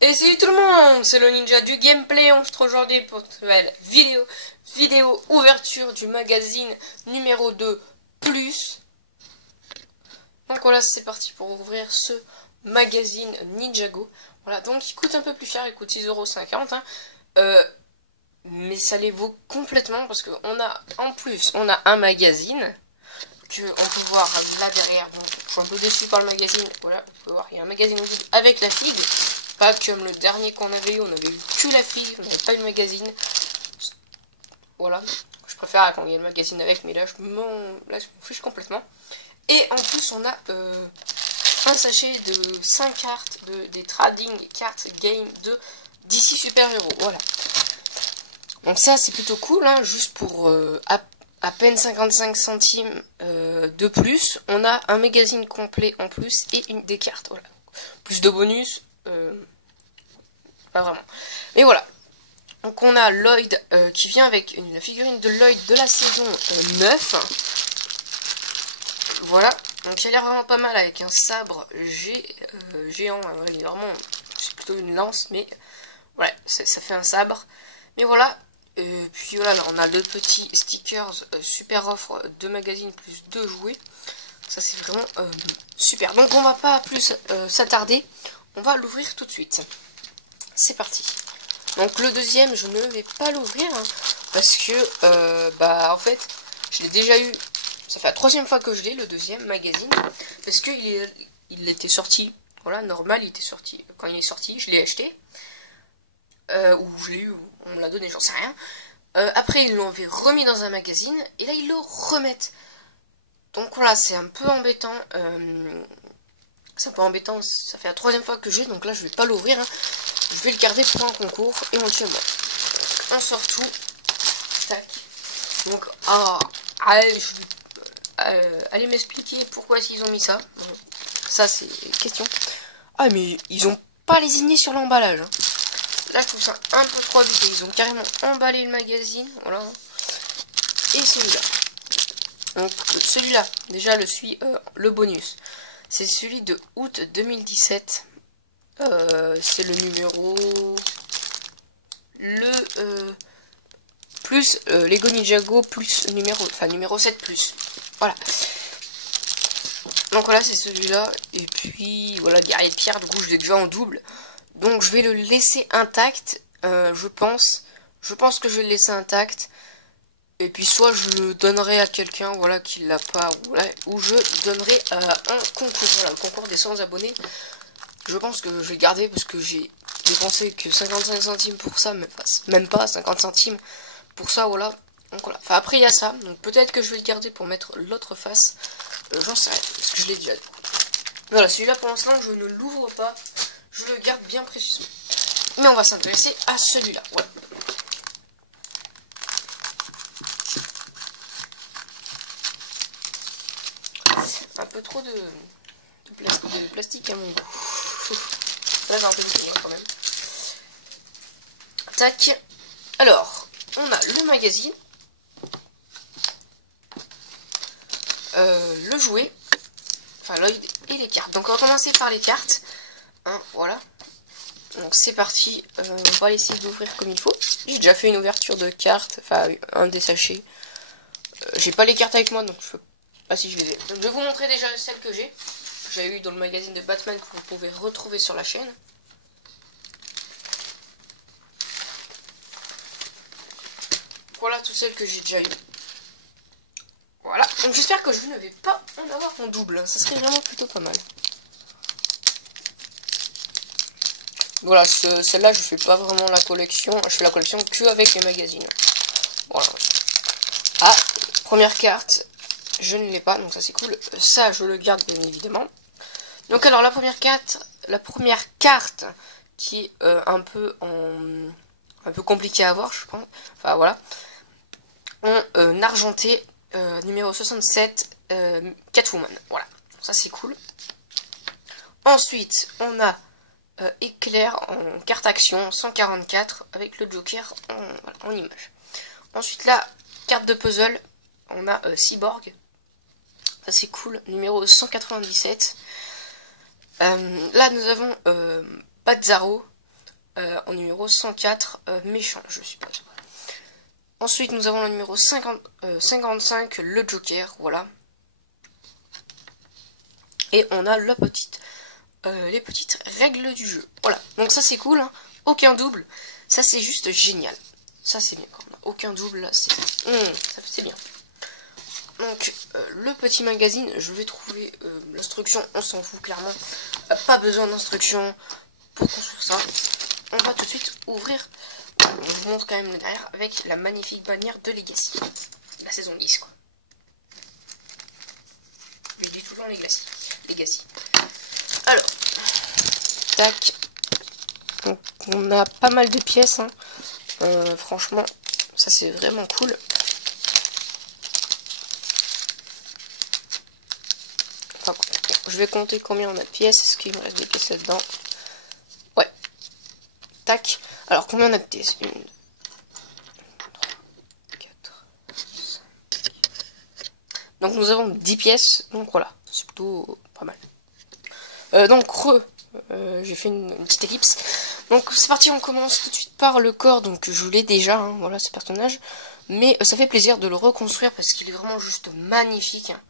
Et salut tout le monde, c'est le ninja du gameplay. On se retrouve aujourd'hui pour une nouvelle vidéo ouverture du magazine numéro 2 plus. Donc voilà, c'est parti pour ouvrir ce magazine Ninjago. Voilà, donc il coûte un peu plus cher, il coûte 6,50 €, hein. Mais ça les vaut complètement parce que en plus on a un magazine que on peut voir là derrière. Bon, je suis un peu déçu par le magazine. Voilà, vous pouvez voir, il y a un magazine avec la figue. Pas comme le dernier qu'on avait eu, on avait eu que la figue, on n'avait pas eu le magazine. Voilà, je préfère quand il y a le magazine avec, mais là je m'en fiche complètement. Et en plus on a un sachet de 5 cartes des trading cartes game de DC Super Hero. Voilà. Donc ça c'est plutôt cool, hein, juste pour à peine 55 centimes de plus. On a un magazine complet en plus et des cartes. Voilà. Plus de bonus. Pas vraiment. Mais voilà. Donc on a Lloyd qui vient avec la figurine de Lloyd de la saison 9. Voilà. Donc il a l'air vraiment pas mal avec un sabre géant. Vraiment, c'est plutôt une lance, mais voilà, ça fait un sabre. Mais voilà. Puis voilà, là, on a le petit stickers super offre de magazine plus 2 jouets. Ça c'est vraiment super. Donc on va pas plus s'attarder. On va l'ouvrir tout de suite. C'est parti. Donc le deuxième, je ne vais pas l'ouvrir, hein, parce que, en fait, je l'ai déjà eu. Ça fait la 3e fois que je l'ai, le deuxième magazine, parce que il était sorti, voilà, normal, il était sorti. Quand il est sorti, je l'ai acheté, ou je l'ai eu, on me l'a donné, j'en sais rien. Après, ils l'ont remis dans un magazine, et là, ils le remettent. Donc voilà, c'est un peu embêtant. C'est un peu embêtant, ça fait la 3e fois que je l'ai, donc là, je vais pas l'ouvrir, hein. Je vais le garder pour un concours, éventuellement. On sort tout. Tac. Donc, allez m'expliquer pourquoi ils ont mis ça. Bon, ça, c'est question. Ah, mais ils ont pas lésiné sur l'emballage, hein. Là, je trouve ça un peu trop abusé. Ils ont carrément emballé le magazine. Voilà. Et celui-là. Donc, celui-là, déjà, le bonus. C'est celui de août 2017. C'est le numéro... plus Lego Ninjago plus numéro 7 plus. Voilà. Donc voilà, c'est celui-là. Et puis, voilà, guerrier de pierre, du coup, je l'ai déjà en double. Donc je vais le laisser intact, je pense. Je pense que je vais le laisser intact. Et puis soit je le donnerai à quelqu'un, voilà, qui l'a pas, voilà, ou je donnerai un concours, voilà, le concours des 100 abonnés. Je pense que je vais le garder parce que j'ai dépensé que 55 centimes pour ça, même pas 50 centimes pour ça, voilà. Donc voilà. Enfin après il y a ça, donc peut-être que je vais le garder pour mettre l'autre face. J'en sais rien, parce que je l'ai déjà dit. Voilà, celui-là pour l'instant je ne l'ouvre pas, je le garde bien précieusement. Mais on va s'intéresser à celui-là, voilà. Un peu trop de plastique à mon goût. Là j'ai un peu de quand même. Tac. Alors, on a le magazine. Le jouet. Enfin Lloyd et les cartes. Donc on va commencer par les cartes. Hein, voilà. Donc c'est parti. On va essayer d'ouvrir comme il faut. J'ai déjà fait une ouverture de cartes. Enfin un des sachets. J'ai pas les cartes avec moi donc je peux... Ah si je les ai. Donc, je vais vous montrer déjà celles que j'ai. J'ai eu dans le magazine de Batman que vous pouvez retrouver sur la chaîne. Voilà toutes celles que j'ai déjà eues. Voilà. Donc j'espère que je ne vais pas en avoir en double. Ça serait vraiment plutôt pas mal. Voilà, celle-là je fais pas vraiment la collection. Je fais la collection que avec les magazines. Voilà. Ah, première carte. Je ne l'ai pas, donc ça c'est cool. Ça je le garde bien évidemment. Donc alors la première carte qui est un peu compliquée à avoir, je pense. Enfin voilà. En argenté, numéro 67, Catwoman. Voilà, ça c'est cool. Ensuite, on a Éclair en carte action 144 avec le Joker en image. Ensuite là, carte de puzzle, on a Cyborg. Ça c'est cool, numéro 197. Là nous avons Bazzaro. en numéro 104, méchant, je suppose. Ensuite, nous avons le numéro 55, le Joker, voilà. Et on a les petites règles du jeu. Voilà, donc ça c'est cool, hein. Aucun double, ça c'est juste génial. Ça c'est bien, quand on a aucun double, là c'est bien. Donc, le petit magazine, je vais trouver l'instruction, on s'en fout clairement. Pas besoin d'instruction pour construire ça. On va tout de suite ouvrir. Je vous montre quand même le derrière avec la magnifique bannière de Legacy. La saison 10, quoi. Je dis toujours Legacy. Alors, tac. Donc, on a pas mal de pièces, hein. Franchement, ça c'est vraiment cool. Enfin, je vais compter combien on a de pièces. Est-ce qu'il me reste des pièces là-dedans? Ouais. Tac. Alors, combien on a de pièces? 1, 2, 3, 4, 5. Donc, nous avons 10 pièces. Donc, voilà. C'est plutôt pas mal. J'ai fait une petite ellipse. Donc, c'est parti. On commence tout de suite par le corps. Donc, je l'ai déjà. Hein, voilà, ce personnage. Mais ça fait plaisir de le reconstruire parce qu'il est vraiment juste magnifique. Hein.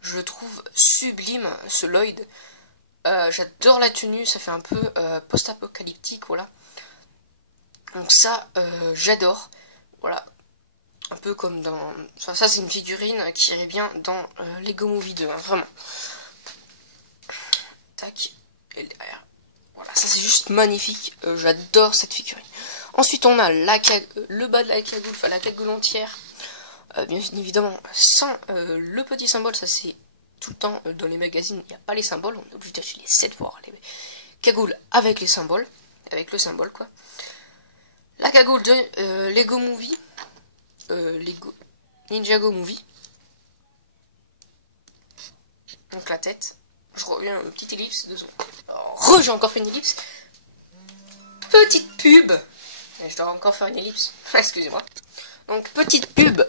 Je le trouve sublime, ce Lloyd. J'adore la tenue. Ça fait un peu post-apocalyptique. Voilà. Donc ça, j'adore. Voilà. Un peu comme dans... Enfin, ça, c'est une figurine qui irait bien dans Lego Movie 2. Hein, vraiment. Tac. Et derrière. Voilà, ça c'est juste magnifique. J'adore cette figurine. Ensuite, on a le bas de la cagoule, enfin la cagoule entière. Bien évidemment, sans le petit symbole. Ça, c'est tout le temps dans les magazines. Il n'y a pas les symboles. On est obligé d'acheter les 7 pour avoir les cagoules avec les symboles. Avec le symbole, quoi. La cagoule de Lego Movie. Lego Ninjago Movie. Donc la tête. Je reviens une petite ellipse, 2 secondes. Alors, j'ai encore fait une ellipse. Petite pub. Et je dois encore faire une ellipse. Excusez-moi. Donc petite pub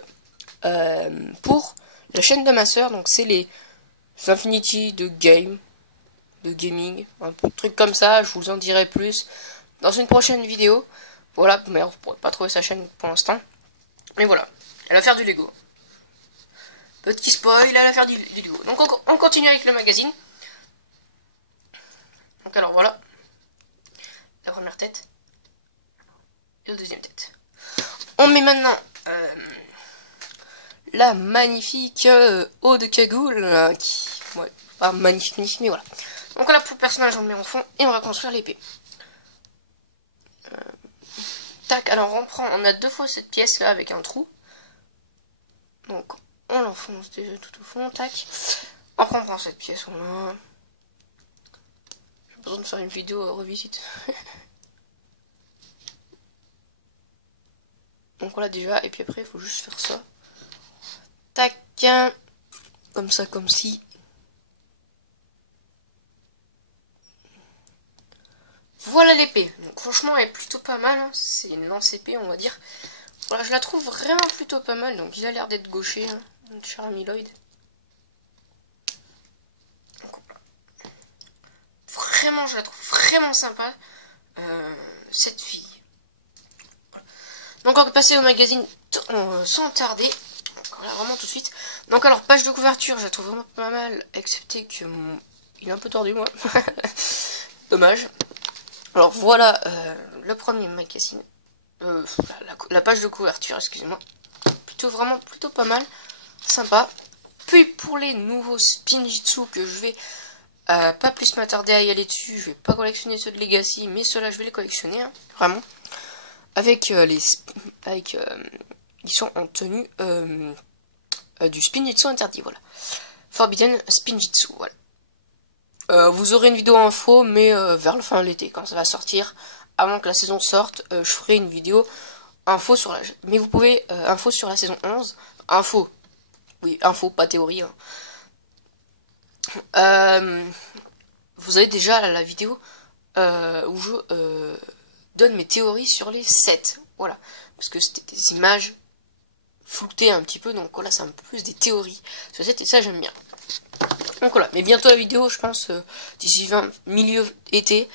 pour la chaîne de ma soeur. Donc c'est les Infinity de gaming. Un truc comme ça. Je vous en dirai plus dans une prochaine vidéo. Voilà, mais vous ne pourrez pas trouver sa chaîne pour l'instant. Mais voilà, elle va faire du Lego. Petit spoil, elle va faire du Lego. Donc on continue avec le magazine. Donc alors voilà, la première tête et la deuxième tête. On met maintenant la magnifique haut de cagoule, ouais, pas magnifique, mais voilà. Donc là pour le personnage on le met en fond et on va construire l'épée. Tac, alors on a 2 fois cette pièce là avec un trou. Donc on l'enfonce déjà tout au fond, tac. Après on prend cette pièce, on a... J'ai besoin de faire une vidéo revisite. Donc voilà déjà, et puis après il faut juste faire ça. Tac, comme ça, comme si. Voilà l'épée. Donc franchement elle est plutôt pas mal, hein. C'est une lance épée on va dire. Voilà, je la trouve vraiment plutôt pas mal, donc il a l'air d'être gaucher, hein, notre cher ami Lloyd. Vraiment, je la trouve vraiment sympa, cette fille. Donc on va passer au magazine sans tarder. Donc là, vraiment tout de suite. Donc alors, page de couverture, je la trouve vraiment pas mal, excepté que il est un peu tordu, moi. Dommage. Alors voilà le premier magazine. La page de couverture, excusez-moi. Plutôt pas mal. Sympa. Puis pour les nouveaux Spinjitzu que je vais pas plus m'attarder à y aller dessus. Je vais pas collectionner ceux de Legacy, mais ceux-là je vais les collectionner, hein, vraiment. Avec ils sont en tenue du Spinjitzu interdit, voilà. Forbidden Spinjitzu, voilà. Vous aurez une vidéo info, mais vers la fin de l'été, quand ça va sortir, avant que la saison sorte, je ferai une vidéo info sur la... Mais vous pouvez, info sur la saison 11, info, oui, info, pas théorie, hein. Vous avez déjà la vidéo où je donne mes théories sur les 7, voilà, parce que c'était des images floutées un petit peu, donc voilà, c'est un peu plus des théories sur 7, et ça j'aime bien. Donc voilà, mais bientôt la vidéo, je pense, d'ici milieu été,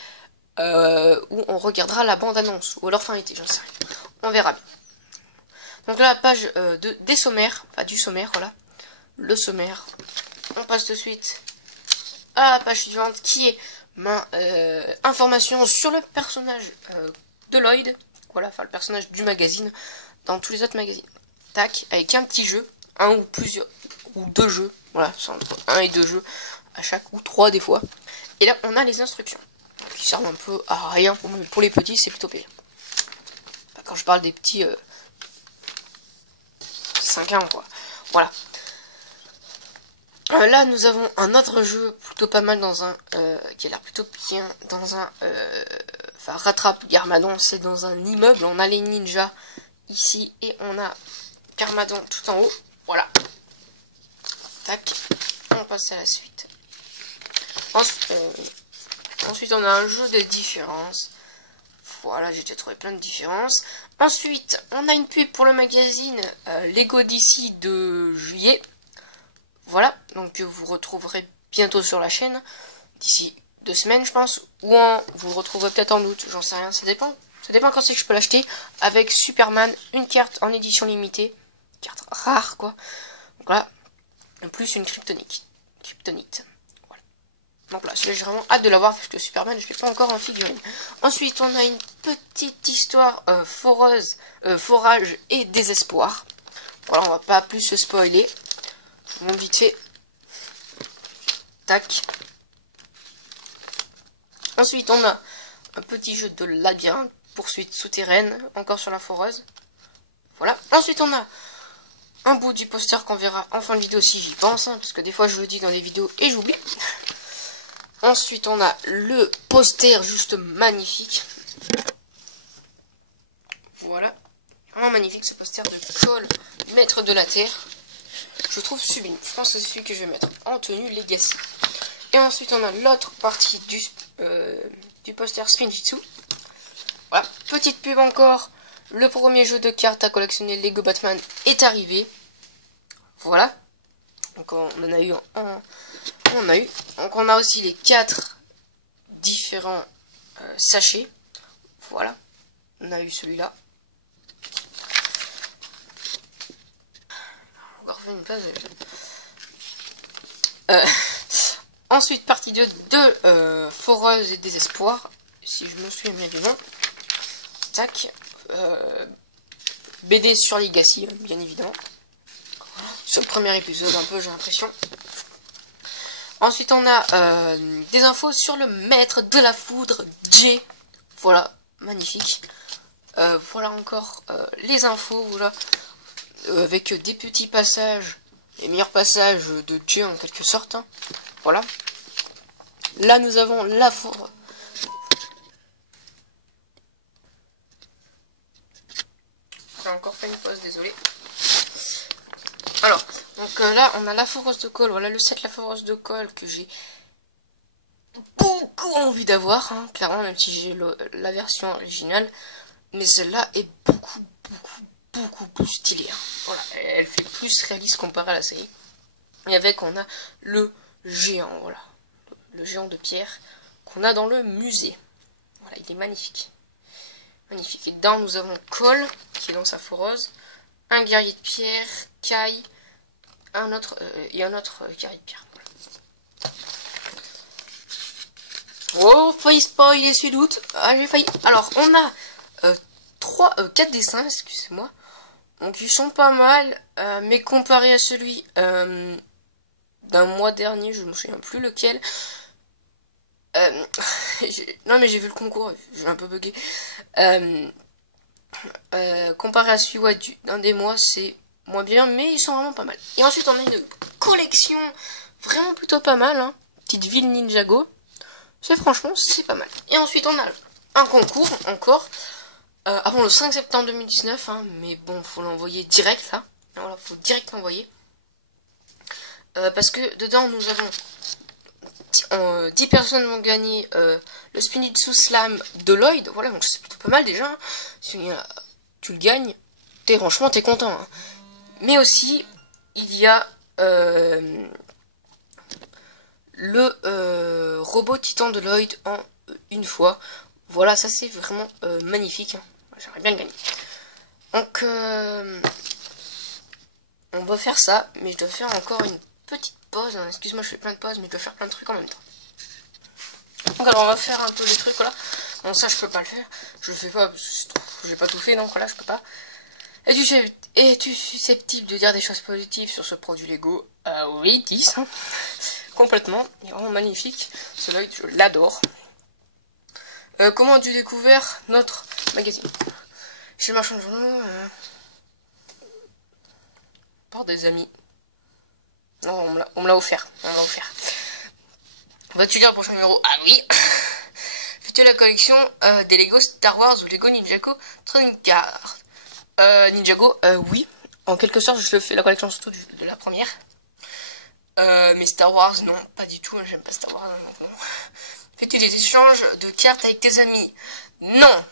où on regardera la bande-annonce, ou alors fin été, j'en sais rien. On verra bien. Donc là, la page des sommaires, pas du sommaire, voilà. Le sommaire. On passe de suite à la page suivante qui est information sur le personnage de Lloyd. Voilà, enfin le personnage du magazine dans tous les autres magazines. Tac, avec un petit jeu, un ou plusieurs, ou deux jeux. Voilà, c'est entre un et deux jeux à chaque, ou trois des fois. Et là, on a les instructions qui servent un peu à rien pour les petits, c'est plutôt pire. Quand je parle des petits 5 ans, quoi. Voilà. Là, nous avons un autre jeu plutôt pas mal dans un qui a l'air plutôt bien dans un enfin rattrape Garmadon, c'est dans un immeuble. On a les ninjas ici et on a Garmadon tout en haut. Voilà. Tac. On passe à la suite. Ensuite, on a un jeu de différences. Voilà, j'ai déjà trouvé plein de différences. Ensuite, on a une pub pour le magazine Lego d'ici de juillet. Voilà, donc vous retrouverez bientôt sur la chaîne, d'ici 2 semaines je pense, ou vous le retrouverez peut-être en août, j'en sais rien, ça dépend quand c'est que je peux l'acheter, avec Superman, une carte en édition limitée, carte rare quoi, donc là, en plus une kryptonite, voilà. Donc là, j'ai vraiment hâte de l'avoir parce que Superman je l'ai pas encore en figurine. Ensuite on a une petite histoire forage et désespoir, voilà, on va pas plus se spoiler. Bon, vite fait. Tac. Ensuite, on a un petit jeu de labyrinthe, poursuite souterraine, encore sur la foreuse. Voilà. Ensuite, on a un bout du poster qu'on verra en fin de vidéo si j'y pense, hein, parce que des fois je le dis dans les vidéos et j'oublie. Ensuite, on a le poster juste magnifique. Voilà. Vraiment magnifique ce poster de Cole, maître de la terre. Je trouve sublime. Je pense que c'est celui que je vais mettre en tenue Legacy. Et ensuite, on a l'autre partie du poster Spinjitzu. Voilà. Petite pub encore. Le premier jeu de cartes à collectionner Lego Batman est arrivé. Voilà. Donc, on en a eu Donc, on a aussi les 4 différents sachets. Voilà. On a eu celui-là. On va refaire une place. Ensuite, partie 2 de Foreuse et Désespoir, si je me souviens bien du nom. Tac. BD sur Legacy, bien évidemment. Sur le premier épisode, un peu, j'ai l'impression. Ensuite, on a des infos sur le maître de la foudre, Jay. Voilà, magnifique. Voilà encore les infos, voilà. Avec des petits passages, les meilleurs passages de Jay en quelque sorte. Hein. Voilà. Là, nous avons la foudre. J'ai encore fait une pause, désolé. Alors, donc là, on a la foreuse de colle. Voilà le set La foreuse de colle que j'ai beaucoup envie d'avoir. Hein, clairement, même si j'ai la version originale. Mais celle-là est beaucoup plus stylée. Hein. Voilà, elle fait plus réaliste comparée à la série. Et avec, on a le géant, voilà. Le géant de pierre qu'on a dans le musée. Voilà, il est magnifique. Magnifique. Et dedans, nous avons Cole, qui est dans sa foreuse. Un guerrier de pierre, Kai, un autre guerrier de pierre. Voilà. Oh, failli spoiler celui d'août. Ah, j'ai failli. Alors, on a 4 dessins, excusez-moi. Donc, ils sont pas mal, mais comparé à celui d'un mois dernier, je me souviens plus lequel. Non, mais j'ai vu le concours, j'ai un peu bugué. Comparé à celui d'un des mois, c'est moins bien, mais ils sont vraiment pas mal. Et ensuite, on a une collection vraiment plutôt pas mal. Hein. Petite ville Ninjago. Franchement, c'est pas mal. Et ensuite, on a un concours encore. Avant le 5 septembre 2019. Hein, mais bon, faut l'envoyer direct là. Voilà, faut direct l'envoyer. Parce que dedans, nous avons 10 personnes vont gagner le Spinjitzu Slam de Lloyd. Voilà, donc c'est plutôt pas mal déjà. Hein. Si tu le gagnes, franchement, t'es content. Hein. Mais aussi, il y a le robot titan de Lloyd en une fois. Voilà, ça c'est vraiment magnifique. Hein. J'aimerais bien le gagner. Donc, on va faire ça, mais je dois faire encore une petite pause. Hein. Excuse-moi, je fais plein de pauses, mais je dois faire plein de trucs en même temps. Donc alors, on va faire un peu les trucs, voilà. Bon, ça, je peux pas le faire. Je le fais pas, j'ai pas tout fait, donc voilà, je peux pas. Es-tu susceptible de dire des choses positives sur ce produit Lego? Oui, 10. Hein. Complètement. Il est vraiment magnifique. Celui-là, je l'adore. Comment as-tu découvert notre magazine? Chez le marchand de journaux. Par des amis. Non, on me l'a offert. On l'a offert. Vas-tu lire le prochain numéro? Ah oui. Fais-tu la collection des Lego Star Wars ou Lego Ninjago Trading Card? Ninjago, oui. En quelque sorte, je fais la collection surtout de la première. Mais Star Wars, non, pas du tout. J'aime pas Star Wars, non. Fais-tu des échanges de cartes avec tes amis? Non.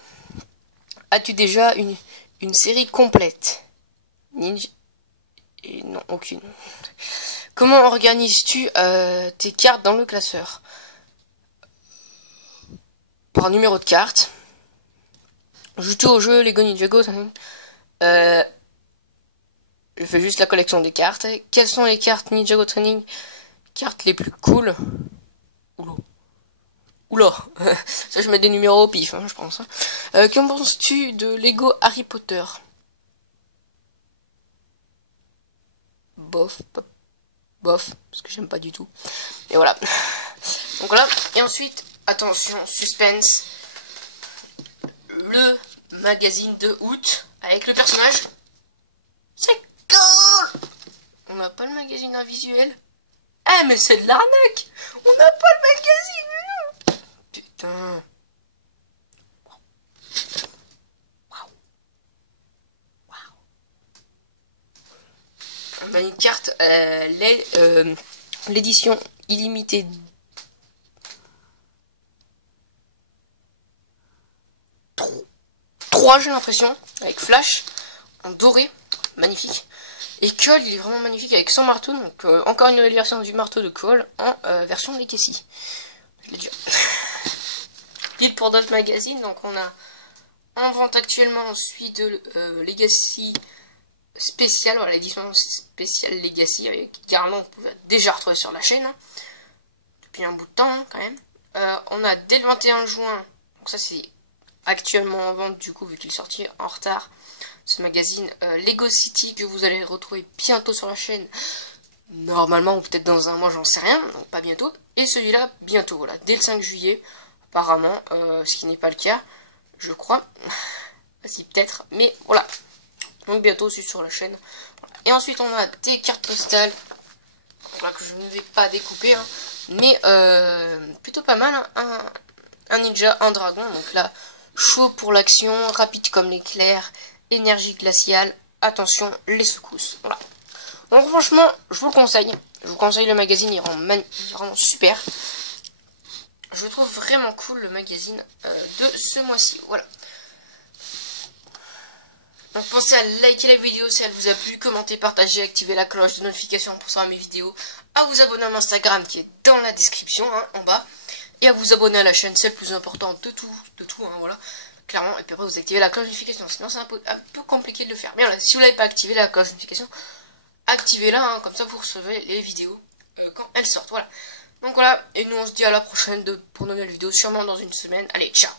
As-tu déjà une série complète? Ninja... Et non, aucune. Comment organises-tu tes cartes dans le classeur? Par numéro de carte. Joues-tu au jeu Lego Ninjago? Je fais juste la collection des cartes. Quelles sont les cartes Ninjago Training? Cartes les plus cool? Oula. Ça, je mets des numéros au pif, hein, je pense. Hein. Qu'en penses-tu de Lego Harry Potter? Bof, parce que j'aime pas du tout. Et voilà. Donc voilà. Et ensuite, attention, suspense. Le magazine de août avec le personnage. C'est cool. On n'a pas le magazine invisuel. Eh mais c'est de l'arnaque. On n'a pas le magazine. Non. Putain. On a une carte, l'édition illimitée 3, j'ai l'impression, avec flash, en doré, magnifique. Et Cole, il est vraiment magnifique avec son marteau, donc encore une nouvelle version du marteau de Cole en version Legacy. Je l'ai dit. Guide pour d'autres magazines, donc on a en vente actuellement celui de Legacy spécial, voilà, l'édition spéciale Legacy avec Garland, vous pouvez déjà retrouver sur la chaîne hein, depuis un bout de temps hein, quand même. On a dès le 21 juin, donc ça c'est actuellement en vente du coup vu qu'il est sorti en retard, ce magazine Lego City que vous allez retrouver bientôt sur la chaîne, normalement ou peut-être dans un mois, j'en sais rien, donc pas bientôt. Et celui-là bientôt, voilà, dès le 5 juillet apparemment, ce qui n'est pas le cas, je crois, si peut-être, mais voilà. Donc bientôt aussi sur la chaîne. Et ensuite on a des cartes postales. Voilà, que je ne vais pas découper. Hein, mais plutôt pas mal. Hein, un ninja, un dragon. Donc là, chaud pour l'action, rapide comme l'éclair, énergie glaciale. Attention, les secousses. Voilà. Donc franchement, je vous le conseille. Je vous conseille le magazine, il rend vraiment super. Je trouve vraiment cool le magazine de ce mois-ci. Voilà. Donc pensez à liker la vidéo si elle vous a plu, commenter, partager, activer la cloche de notification pour savoir mes vidéos, à vous abonner à mon Instagram qui est dans la description hein, en bas, et à vous abonner à la chaîne, c'est le plus important de tout hein, voilà, clairement, et puis après vous activez la cloche de notification, sinon c'est un peu compliqué de le faire. Mais voilà, si vous n'avez pas activé la cloche de notification, activez-la, hein, comme ça vous recevez les vidéos quand elles sortent, voilà. Donc voilà, et nous on se dit à la prochaine pour de nouvelles vidéos, sûrement dans une semaine. Allez, ciao!